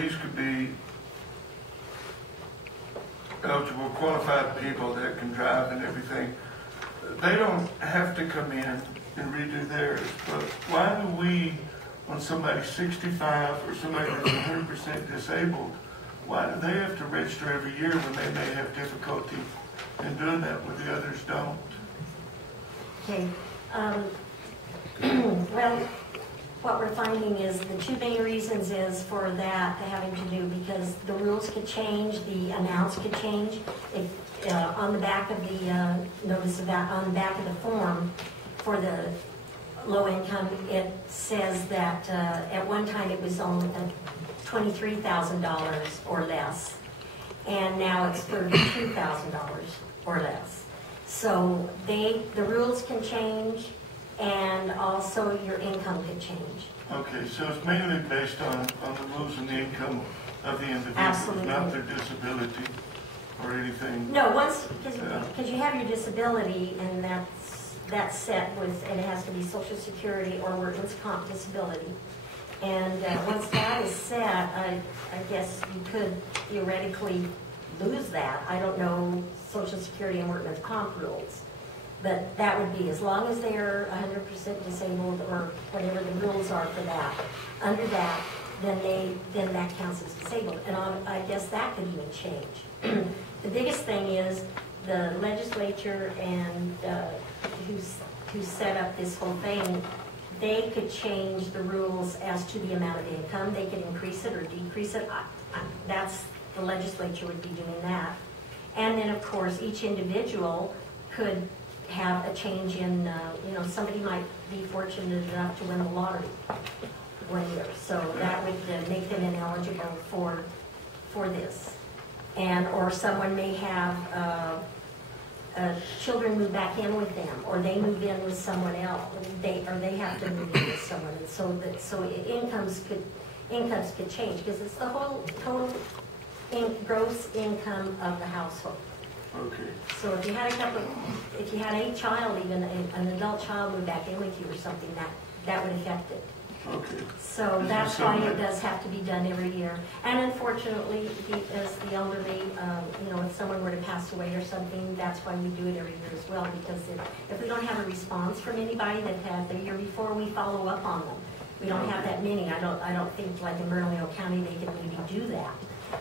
these could be eligible, qualified people that can drive and everything. They don't have to come in and redo theirs, but why do we, when somebody's 65 or somebody that's 100% disabled, why do they have to register every year when they may have difficulty in doing that when the others don't? Okay. Well, what we're finding is the two main reasons is for that having to do because the rules could change, the announce could change. If on the back of the notice of that, on the back of the form for the low income, it says that at one time it was only $23,000 or less, and now it's $32,000 or less. So the rules can change, and also your income could change. Okay, so it's mainly based on the rules and the income of the individual, Absolutely. Not their disability or anything. No, once, because you have your disability, and that's set with, and it has to be Social Security or workman's comp disability. And once that is set, I guess you could theoretically lose that. I don't know Social Security and workman's comp rules. But that would be, as long as they're 100% disabled or whatever the rules are for that, under that, then that counts as disabled. And I guess that could even change. The biggest thing is the legislature and who set up this whole thing, they could change the rules as to the amount of income. They could increase it or decrease it. That's, the legislature would be doing that. And then, of course, each individual could have a change in, somebody might be fortunate enough to win the lottery one year. So that would make them ineligible for this. And, or someone may have children move back in with them, or they move in with someone else, they have to move in with someone. And so incomes could change, because it's the whole total gross income of the household. Okay. So if you had a child, even an adult child move back in with you or something, that would affect it. Okay. So that's why it does have to be done every year. And unfortunately, as the elderly, if someone were to pass away or something, that's why we do it every year as well, because if we don't have a response from anybody that had the year before, we follow up on them. We don't have that many. I don't think, like in Bernalillo County, they can maybe do that.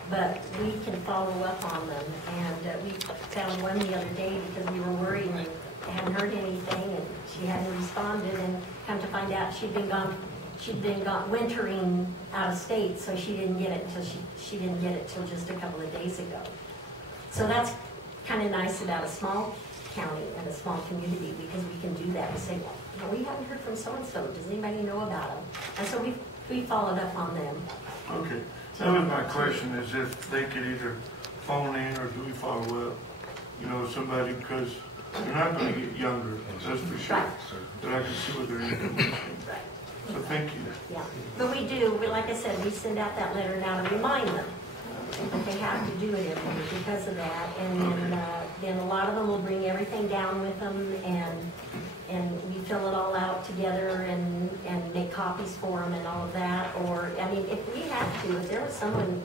But we can follow up on them, and we found one the other day because we were worried and hadn't heard anything, and she hadn't responded, and come to find out she'd been gone wintering out of state, so she didn't get it until she didn't get it till just a couple of days ago. So that's kind of nice about a small county and a small community, because we can do that and say, well, we haven't heard from so-and-so. Does anybody know about them? And so we followed up on them. Okay. That was my question, is if they could either phone in or do we follow up, somebody, because they're not going to get younger, that's for sure. Right. But I can see what their income is. Right. So thank you. Yeah, but like I said, we send out that letter now to remind them that they have to do it every year because of that. And then a lot of them will bring everything down with them, and we fill it all out together and make copies for them and all of that. Or, I mean, if we had to, if there was someone,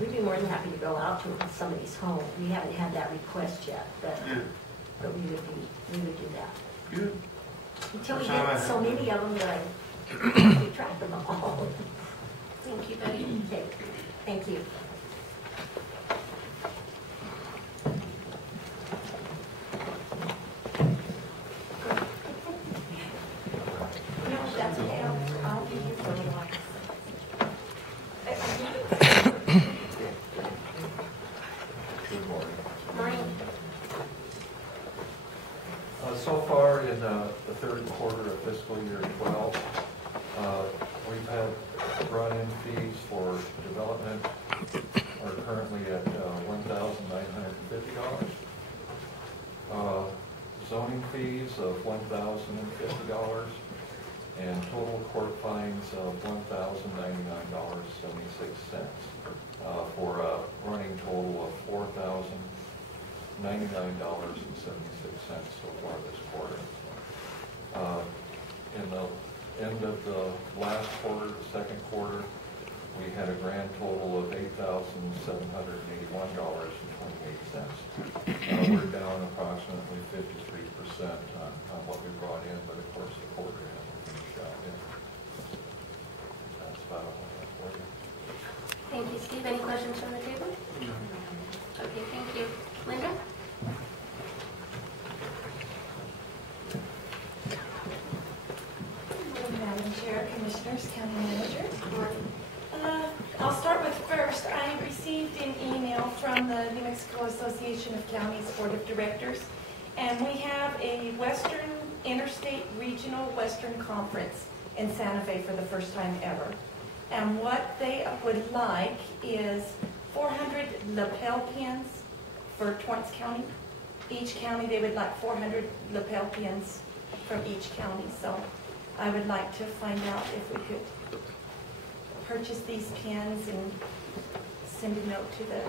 we'd be more than happy to go out to somebody's home. We haven't had that request yet, but we would do that. Good. Until we get so many of them that I can't keep track of them all. Thank you, Betty. Okay, thank you. No, that's okay. I'll be here for you. Morning. So far in the third quarter of fiscal year 12, we've had run-in fees for development are currently at $1,950. Zoning fees of $1,050, and total court fines of $1,099.76 for a running total of $4,099.76 so far this quarter. In the end of the last quarter, the second quarter, we had a grand total of $8,781.28. We're down approximately 53% on what we brought in, but of course the quarter hasn't finished out yet. That's about all I have for you. Thank you, Steve. Any questions from the table? Okay, thank you. Linda? Madam Chair, Commissioners, County Manager. I'll start with first. I received an email from the New Mexico Association of Counties Board of Directors, and we have a Western Interstate Regional Western Conference in Santa Fe for the first time ever. And what they would like is 400 lapel pins for Torrance County. Each county, they would like 400 lapel pins from each county. So I would like to find out if we could purchase these pins and send a note to the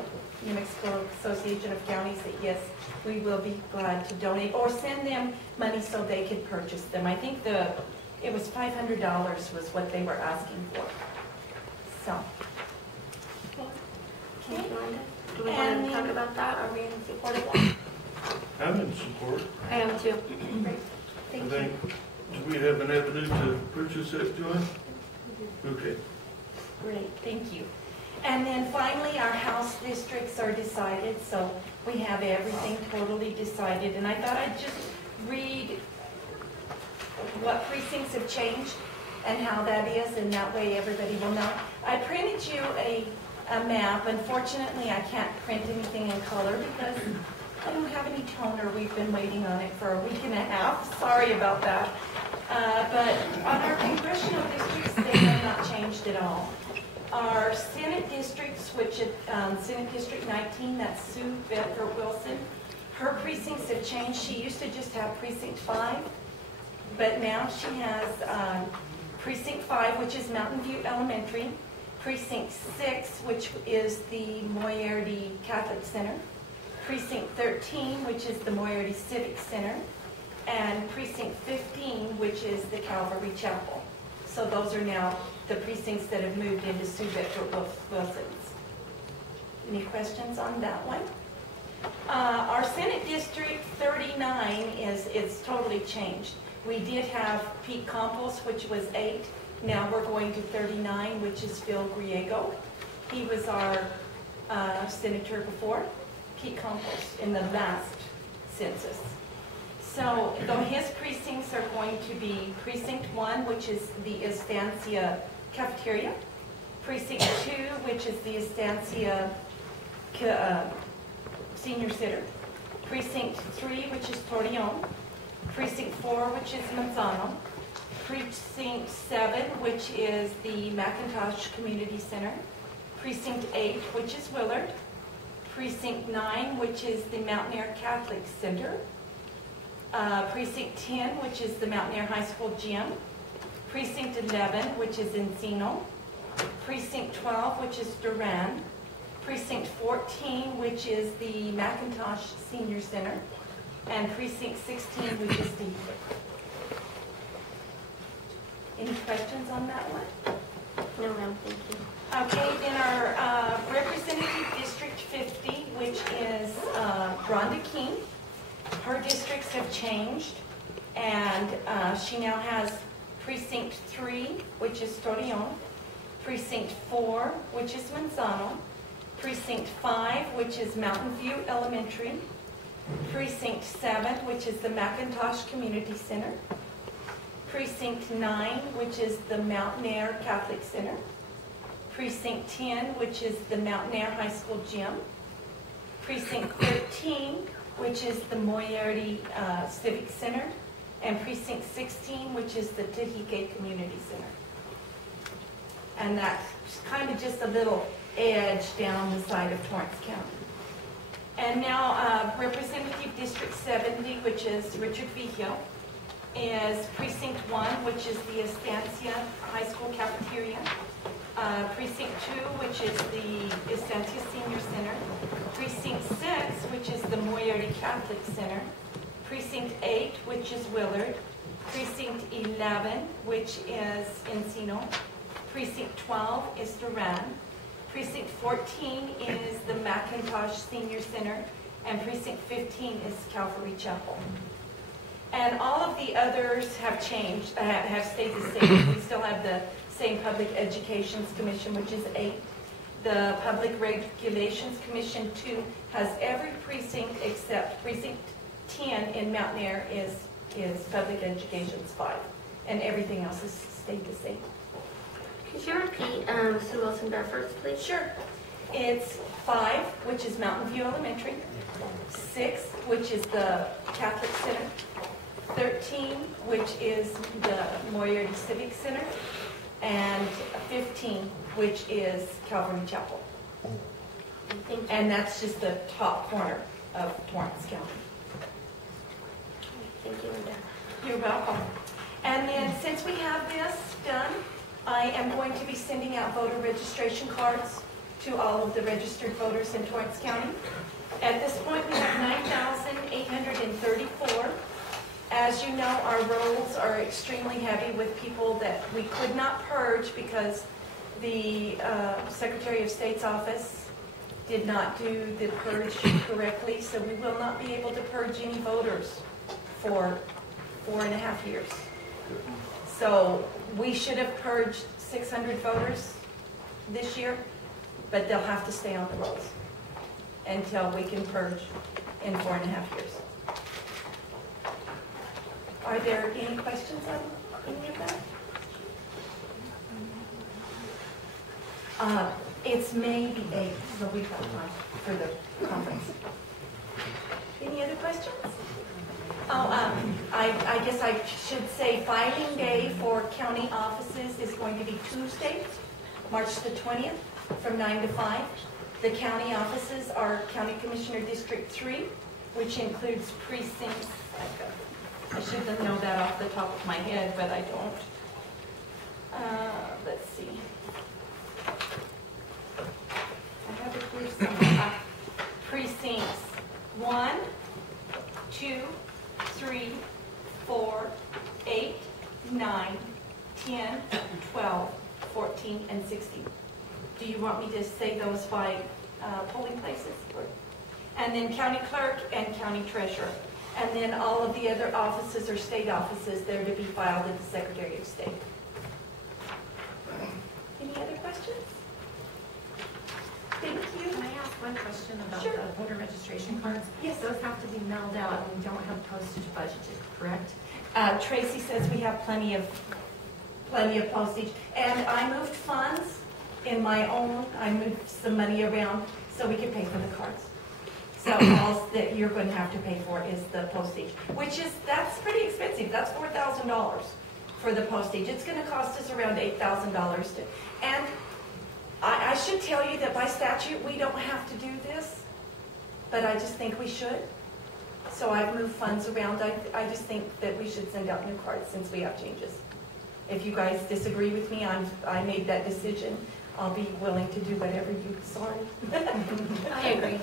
New Mexico Association of Counties that yes, we will be glad to donate, or send them money so they could purchase them. I think it was $500 was what they were asking for. So. Thank you, Linda. Do we want to talk about that? Are we in support of that? I'm in support. I am too. Great. I Thank you. think, do we have an avenue to purchase that, Joy? Okay. Great, thank you. And then finally, our house districts are decided, so we have everything totally decided. And I thought I'd just read what precincts have changed and how that is, and that way everybody will know. I printed you a map. Unfortunately, I can't print anything in color because I don't have any toner. We've been waiting on it for a week and a half. Sorry about that. But on our congressional districts, they have not changed at all. Our Senate districts, which is Senate District 19, that's Sue Bedford Wilson, her precincts have changed. She used to just have Precinct 5, but now she has Precinct 5, which is Mountain View Elementary, Precinct 6, which is the Moriarty Catholic Center, Precinct 13, which is the Moriarty Civic Center, and Precinct 15, which is the Calvary Chapel. So those are now the precincts that have moved into Sue Bedford Wilson's. Any questions on that one? Our Senate District 39 is totally changed. We did have Pete Campos, which was 8. Now we're going to 39, which is Phil Griego. He was our senator before, Pete Campos, in the last census. So though his precincts are going to be Precinct 1, which is the Estancia Cafeteria, Precinct 2, which is the Estancia Senior Center, Precinct 3, which is Torreance, Precinct 4, which is Manzano, Precinct 7, which is the McIntosh Community Center, Precinct 8, which is Willard, Precinct 9, which is the Mountaineer Catholic Center, Precinct 10, which is the Mountaineer High School Gym, Precinct 11, which is Encino, Precinct 12, which is Duran, Precinct 14, which is the McIntosh Senior Center, and Precinct 16, which is Deep. Any questions on that one? No, ma'am, thank you. Okay, then our Representative District 50, which is Rhonda King. Her districts have changed, and she now has Precinct 3, which is Torreon, Precinct 4, which is Manzano, Precinct 5, which is Mountain View Elementary, Precinct 7, which is the McIntosh Community Center, Precinct 9, which is the Mountaineer Catholic Center, Precinct 10, which is the Mountaineer High School Gym, Precinct 13, which is the Moriarty Civic Center, and Precinct 16, which is the Tehique Community Center. And that's kind of just a little edge down the side of Torrance County. And now Representative District 70, which is Richard Vigil, is Precinct 1, which is the Estancia High School Cafeteria, Precinct 2, which is the Estancia Senior Center, Precinct 6, which is the Moriarty Catholic Center, Precinct 8, which is Willard, Precinct 11, which is Encino, Precinct 12 is Duran, Precinct 14 is the McIntosh Senior Center, and Precinct 15 is Calvary Chapel. And all of the others have changed, have stayed the same. We still have the same Public Educations Commission, which is 8. The Public Regulations Commission 2 has every precinct except Precinct 10 in Mountain Air is Public Education's 5. And everything else has stayed the same. Could you repeat Sue Wilson Bedford's, please? Sure. It's 5, which is Mountain View Elementary. 6, which is the Catholic Center. 13, which is the Moriarty Civic Center. And 15, which is Calvary Chapel. Thank you. And that's just the top corner of Torrance County. Thank you, Linda. You're welcome. And then since we have this done, I am going to be sending out voter registration cards to all of the registered voters in Torrance County. At this point, we have 9,834. As you know, our rolls are extremely heavy with people that we could not purge because the Secretary of State's office did not do the purge correctly, so we will not be able to purge any voters for 4.5 years. So we should have purged 600 voters this year, but they'll have to stay on the rolls until we can purge in 4.5 years. Are there any questions on any of that? It's May the 8th, so we've got time for the conference. Any other questions? Oh, I guess I should say filing day for county offices is going to be Tuesday, March the 20th, from 9 to 5. The county offices are County Commissioner District 3, which includes precincts. I should have known that off the top of my head, but I don't. Let's see. I have it here somewhere. Precincts 1, 2, 3, 4, 8, 9, 10, 12, 14, and 16. Do you want me to say those by polling places? And then county clerk and county treasurer. And then all of the other offices or state offices, they're to be filed at the Secretary of State. Any other questions? Thank you. Can I ask one question about Sure. the voter registration cards? Yes. Those have to be mailed out and we don't have postage budgeted, correct? Tracy says we have plenty of postage. And I moved funds in my own, I moved some money around so we could pay for the cards. So all that you're going to have to pay for is the postage, that's pretty expensive. That's $4,000 for the postage. It's going to cost us around $8,000 and I should tell you that by statute, we don't have to do this, but I just think we should. So I've moved funds around. I just think that we should send out new cards since we have changes. If you guys disagree with me, I made that decision. I'll be willing to do whatever you, sorry. I agree.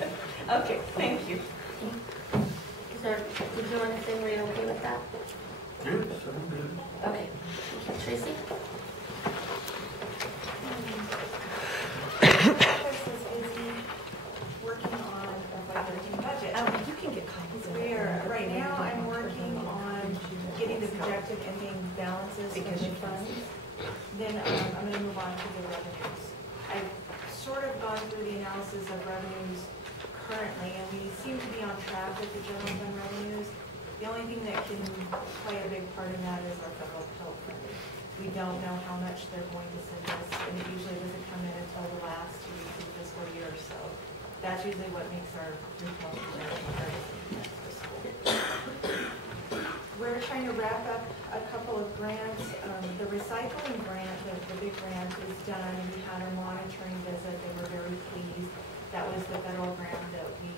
Okay, thank you. Did you want to say, were you okay with that? Yes, I'm good. Okay. Thank you. Tracy? Office is busy working on a FY13 budget. You can get copies of it. Right now, I'm working on getting the projected ending balances of the funds. Then I'm going to move on to the revenues. I've sort of gone through the analysis of revenues currently, and we seem to be on track with the general fund revenues. The only thing that can play a big part in that is our federal health funding. We don't know how much they're going to send us, and it usually doesn't come in until the last 2 weeks of the fiscal year. So that's usually what makes our report compared to next fiscal. We're trying to wrap up a couple of grants. The recycling grant, the big grant is done. We had a monitoring visit. They were very pleased. That was the federal grant that we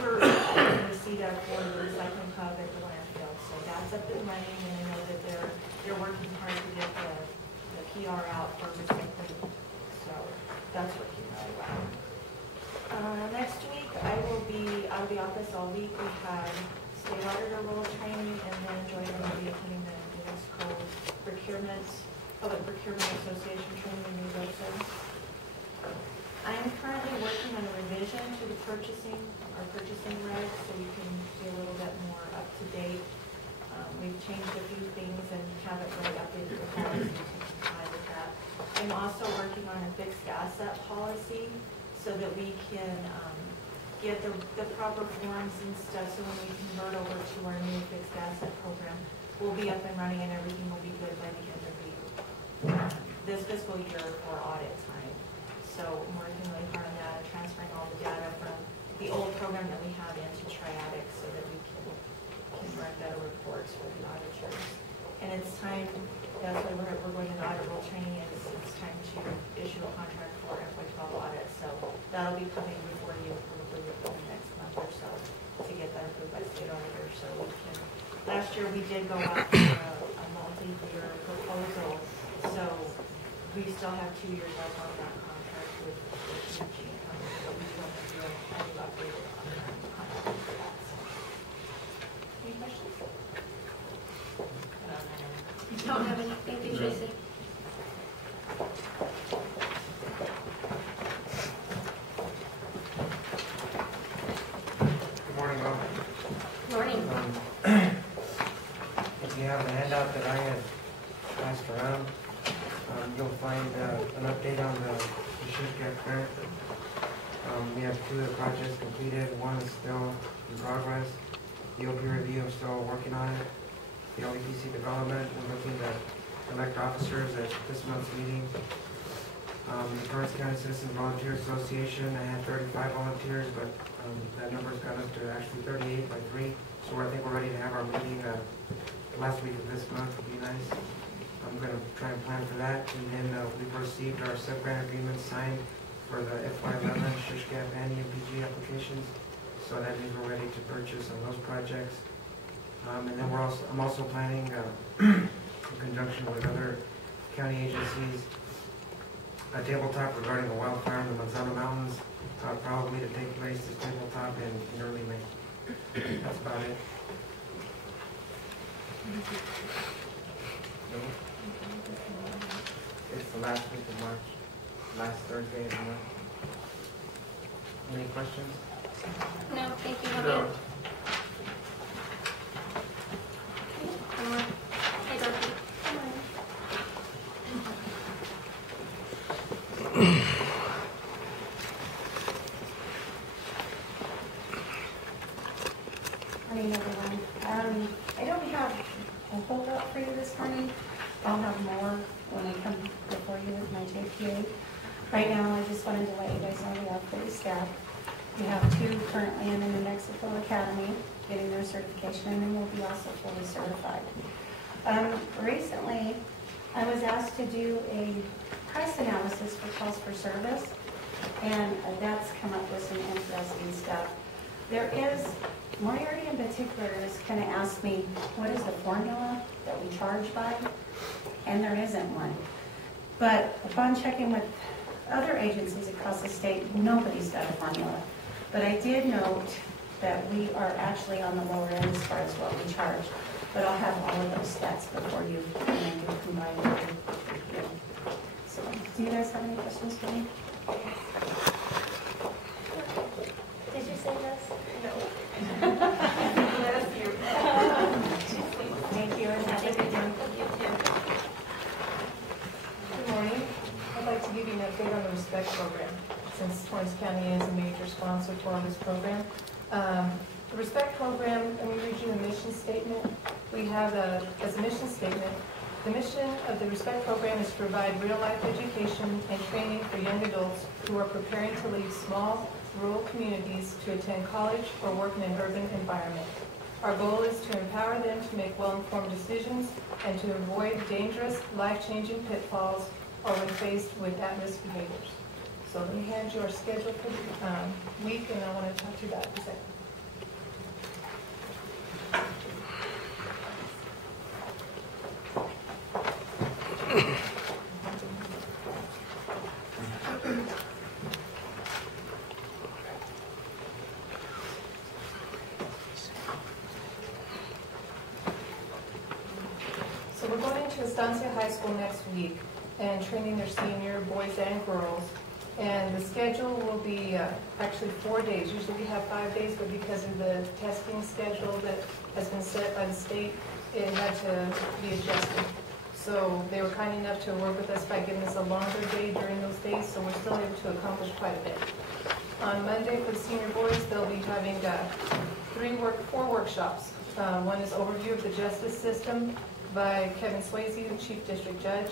were in receipt of for the recycling hub at the landfill. So that's up and running, and I know that they're working hard to get the PR out for recycling. So that's working really well. Next week, I will be out of the office all week. We had state auditor role training, and then Jordan will be attending the municipal public procurement association training in New York. our purchasing regs, so we can be a little bit more up to date. We've changed a few things and haven't really updated the policy to comply with that. I'm also working on a fixed asset policy so that we can get the proper forms and stuff, so when we convert over to our new fixed asset program, we'll be up and running and everything will be good by the end of this fiscal year for audit time. So I'm working really hard on that, transferring all the data from the old program that we have into Triadic so that we can run better reports for the auditors. And it's time, that's why we're going to audit role training, is it's time to issue a contract for FY12 audit. So that'll be coming before you probably within the next month or so to get that approved by state auditor. So we can, last year we did go out for a multi-year proposal. So we still have 2 years left on that contract with Eugene, but we don't have to do any updated contract for that. So. Any questions? Don't have any. Thank you, Tracy. Good morning, all. Morning. If you have a handout that I had passed around, you'll find an update on the shift gap grant. We have 2 of the projects completed, 1 is still in progress. The OP review, I'm still working on it. The OEPC development, we're looking to elect officers at this month's meeting. The Torrance County Citizen Volunteer Association, I had 35 volunteers, but that number's gone up to actually 38 by 3. So I think we're ready to have our meeting last week of this month. Would be nice. I'm going to try and plan for that. And then we've received our sub-grant agreement signed for the FY11 SHISHGAP and EMPG applications. So that means we're ready to purchase on those projects. And then I'm also planning, in conjunction with other county agencies, a tabletop regarding the wildfire in the Manzano Mountains, probably to take place, this tabletop in early May. That's about it. It's the last week of March, last Thursday of the month. Any questions? No, thank you. No. Okay. Hey, Dorothy. Morning, everyone. I don't have a whole lot for you this morning. I'll have more when I come before you with my JPA. Right now, I just wanted to let you guys know we have 30 staff. We have 2 currently in the New Mexico Academy getting their certification, and then we'll be also fully certified. Recently, I was asked to do a price analysis for calls for service, and that's come up with some interesting stuff. There is, Moriarty in particular has kind of asked me, what is the formula that we charge by? And there isn't one. But upon checking with other agencies across the state, nobody's got a formula. But I did note that we are actually on the lower end as far as what we charge. But I'll have all of those stats before you combine them. So, do you guys have any questions for me? Did you say this? Bless you. Thank you, and have a good one. You too. Good morning. I'd like to give you an update on the RESPECT program, since Torrance County is a major sponsor for this program. The RESPECT program, and we read you the mission statement. We have as a mission statement, the mission of the RESPECT program is to provide real-life education and training for young adults who are preparing to leave small, rural communities to attend college or work in an urban environment. Our goal is to empower them to make well-informed decisions and to avoid dangerous, life-changing pitfalls or when faced with at-risk behaviors. So let me hand you our schedule for the week, and I want to talk to you about it for a second. So we're going into Estancia High School next week and training their senior boys and girls And the schedule will be actually 4 days. Usually we have 5 days, but because of the testing schedule that has been set by the state, it had to be adjusted. So they were kind enough to work with us by giving us a longer day during those days, so we're still able to accomplish quite a bit. On Monday for the senior boys, they'll be having 4 workshops. One is overview of the justice system by Kevin Swayze, the Chief District Judge.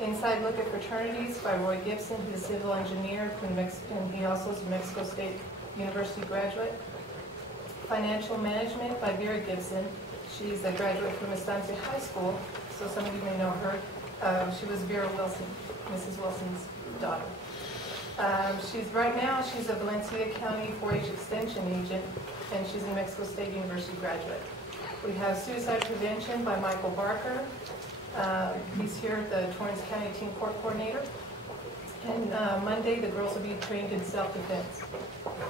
Inside look at fraternities by Roy Gibson, who's a civil engineer, and he also is a Mexico State University graduate. Financial management by Vera Gibson. She's a graduate from Estancia High School, so some of you may know her. She was Vera Wilson, Mrs. Wilson's daughter. Right now she's a Valencia County 4-H Extension agent, and she's a Mexico State University graduate. We have suicide prevention by Michael Barker. He's here, the Torrance County Teen Court Coordinator. And Monday, the girls will be trained in self-defense.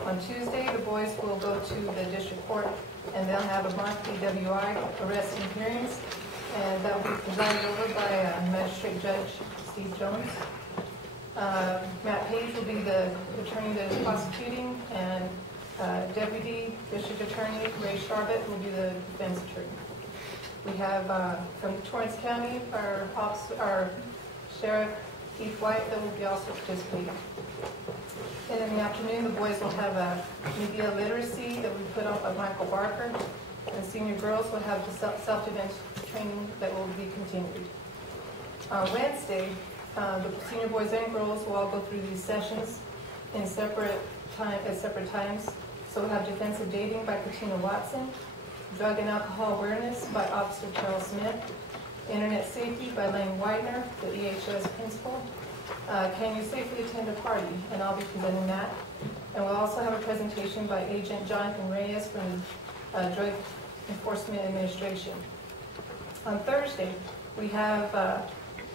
On Tuesday, the boys will go to the district court, and they'll have a mock DWI arrest and hearings, and that will be presided over by Magistrate Judge Steve Jones. Matt Page will be the attorney that is prosecuting, and Deputy District Attorney Ray Sharbett will be the defense attorney. We have from Torrance County, our Sheriff Keith White that will be also participating. And in the afternoon, the boys will have a media literacy that we put up by Michael Barker. And the senior girls will have the self-defense training that will be continued. On Wednesday, the senior boys and girls will all go through these sessions in at separate times. So we have defensive dating by Katina Watson, drug and alcohol awareness by Officer Charles Smith, internet safety by Lane Widener, the EHS principal. Can you safely attend a party? And I'll be presenting that. And we'll also have a presentation by Agent Jonathan Reyes from the Drug Enforcement Administration. On Thursday, we have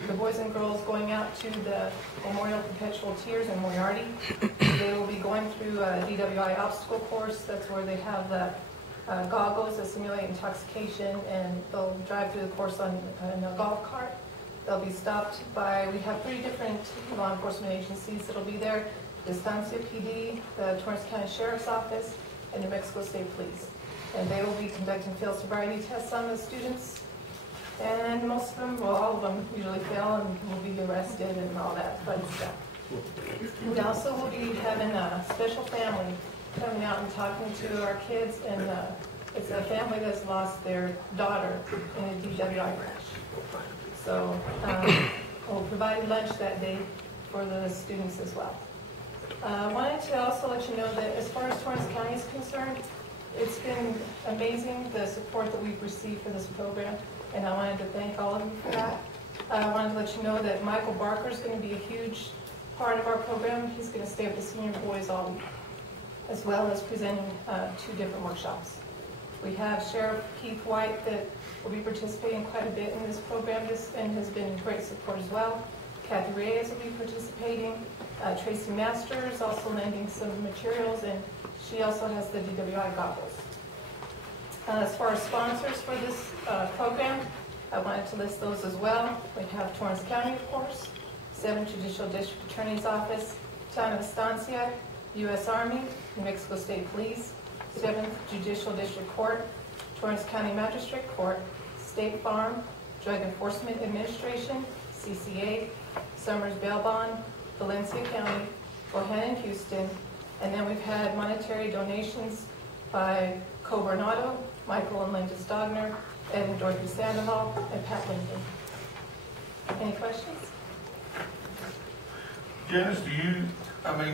the boys and girls going out to the Memorial Perpetual Tears in Moriarty. They will be going through a DWI obstacle course. That's where they have the goggles that simulate intoxication, and they'll drive through the course on a golf cart. They'll be stopped by, we have 3 different law enforcement agencies that'll be there: the Estancia PD, the Torrance County Sheriff's Office, and New Mexico State Police. And they will be conducting field sobriety tests on the students. And most of them, well, all of them usually fail and will be arrested and all that fun stuff. We also will be having a special family coming out and talking to our kids, and it's a family that's lost their daughter in a DWI crash. So we'll provide lunch that day for the students as well. I wanted to also let you know that as far as Torrance County is concerned, it's been amazing the support that we've received for this program, and I wanted to thank all of you for that. I wanted to let you know that Michael Barker is going to be a huge part of our program. He's going to stay with the senior boys all week, as well as presenting 2 different workshops. We have Sheriff Keith White that will be participating quite a bit in this program and has been great support as well. Kathy Reyes will be participating. Tracy Masters also lending some materials, and she also has the DWI goggles. As far as sponsors for this program, I wanted to list those as well. We have Torrance County, of course, 7th Judicial District Attorney's Office, Town of Estancia, U.S. Army, New Mexico State Police, 7th Judicial District Court, Torrance County Magistrate Court, State Farm, Drug Enforcement Administration, CCA, Summers Bail Bond, Valencia County, Bohannon, Houston, and then we've had monetary donations by Co Bernardo, Michael and Linda Stogner, Ed and Dorothy Sandoval, and Pat Lincoln. Any questions? Janice,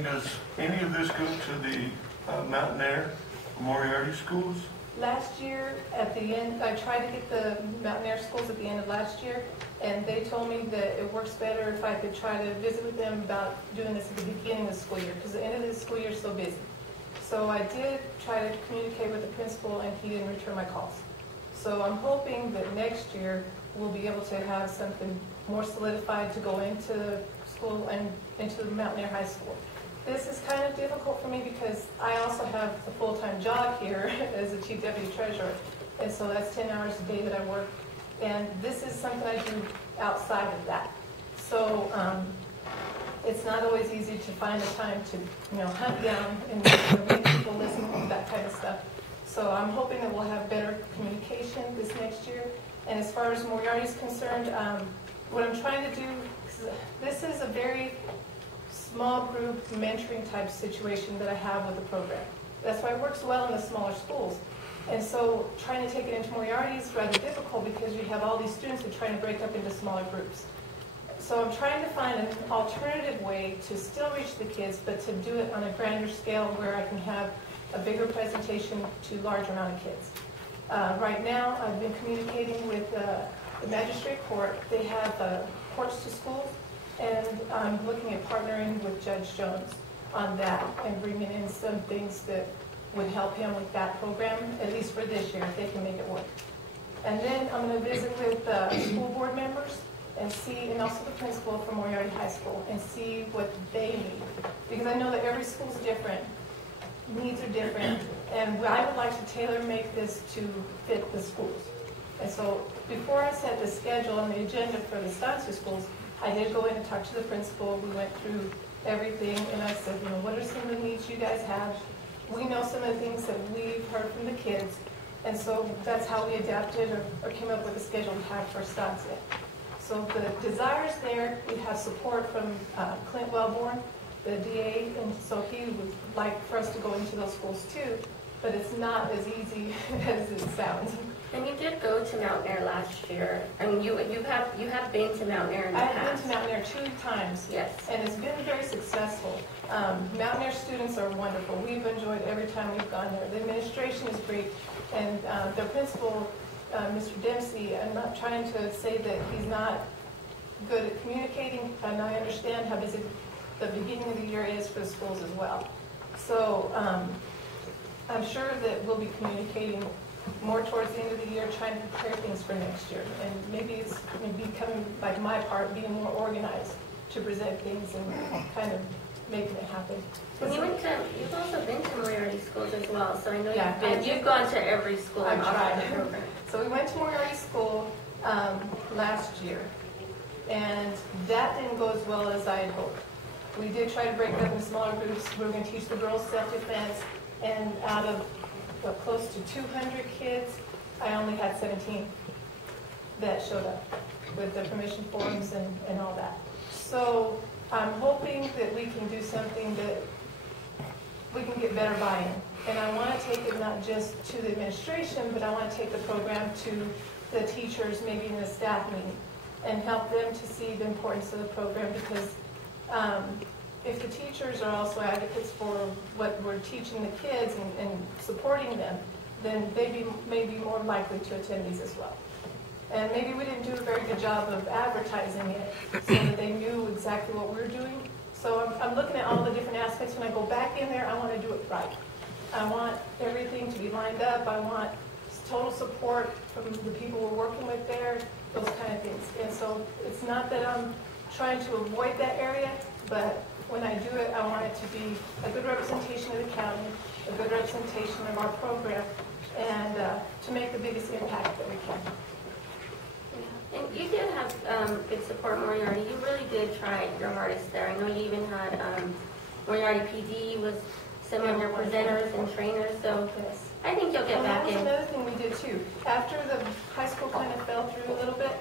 does any of this go to the Mountain Air Moriarty schools? Last year, at the end, I tried to get the Mountain Air schools at the end of last year, and they told me that it works better if I could try to visit with them about doing this at the beginning of the school year, because the end of the school year is so busy. So I did try to communicate with the principal, and he didn't return my calls. So I'm hoping that next year we'll be able to have something more solidified to go into school and into the Mountain Air High School. This is kind of difficult for me because I also have a full-time job here as a Chief Deputy Treasurer, and so that's 10 hours a day that I work, and this is something I do outside of that. So it's not always easy to find the time to, hunt down and make people listen to that kind of stuff. So I'm hoping that we'll have better communication this next year. And as far as Moriarty is concerned, what I'm trying to do, this is a very small group mentoring type situation that I have with the program. That's why it works well in the smaller schools. And so trying to take it into Moriarty is rather difficult because you have all these students that are trying to break up into smaller groups. So I'm trying to find an alternative way to still reach the kids, but to do it on a grander scale where I can have a bigger presentation to a larger amount of kids. Right now, I've been communicating with the magistrate court. They have courts to schools, and I'm looking at partnering with Judge Jones on that and bringing in some things that would help him with that program, at least for this year, if they can make it work. And then I'm going to visit with school board members and see, and also the principal from Moriarty High School, and see what they need. Because I know that every school's different, needs are different, and I would like to tailor-make this to fit the schools. And so before I set the schedule and the agenda for the sponsor schools, I did go in and talk to the principal. We went through everything, and I said, what are some of the needs you guys have? We know some of the things that we've heard from the kids, and so that's how we adapted or came up with a schedule we had for Estancia. So the desire's there. We have support from Clint Wellborn, the DA, and so he would like for us to go into those schools too, but it's not as easy as it sounds. And you did go to Mount Air last year. I mean, you have been to Mount Air in the past. I've been to Mount Air 2 times. Yes. And it's been very successful. Mount Air students are wonderful. We've enjoyed every time we've gone there. The administration is great, and their principal, Mr. Dempsey, I'm not trying to say that he's not good at communicating, and I understand how busy the beginning of the year is for the schools as well. So I'm sure that we'll be communicating more towards the end of the year, trying to prepare things for next year. And maybe it's becoming, like my part, being more organized to present things and kind of making it happen. You've also been to Moriarty schools as well, so I know Yeah, you've gone to every school I've offered tried. the program. So we went to Moriarty School last year, and that didn't go as well as I had hoped. We did try to break it up into smaller groups. We were going to teach the girls self-defense, and out of close to 200 kids, I only had 17 that showed up with the permission forms and all that. So I'm hoping that we can do something that we can get better buy-in. And I want to take it not just to the administration, but I want to take the program to the teachers, maybe in a staff meeting, and help them to see the importance of the program, because if the teachers are also advocates for what we're teaching the kids and supporting them, then they may be more likely to attend these as well. And maybe we didn't do a very good job of advertising it so that they knew exactly what we're doing. So I'm looking at all the different aspects. When I go back in there, I want to do it right. I want everything to be lined up. I want total support from the people we're working with there, those kind of things. And so it's not that I'm trying to avoid that area, but when I do it, I want it to be a good representation of the county, a good representation of our program, and to make the biggest impact that we can. Yeah. And you did have good support, Moriarty. You really did try your hardest there. I know you even had Moriarty PD was some of your presenters and trainers, so Yes. I think you'll get back That was in. another thing we did too. After the high school kind of fell through a little bit,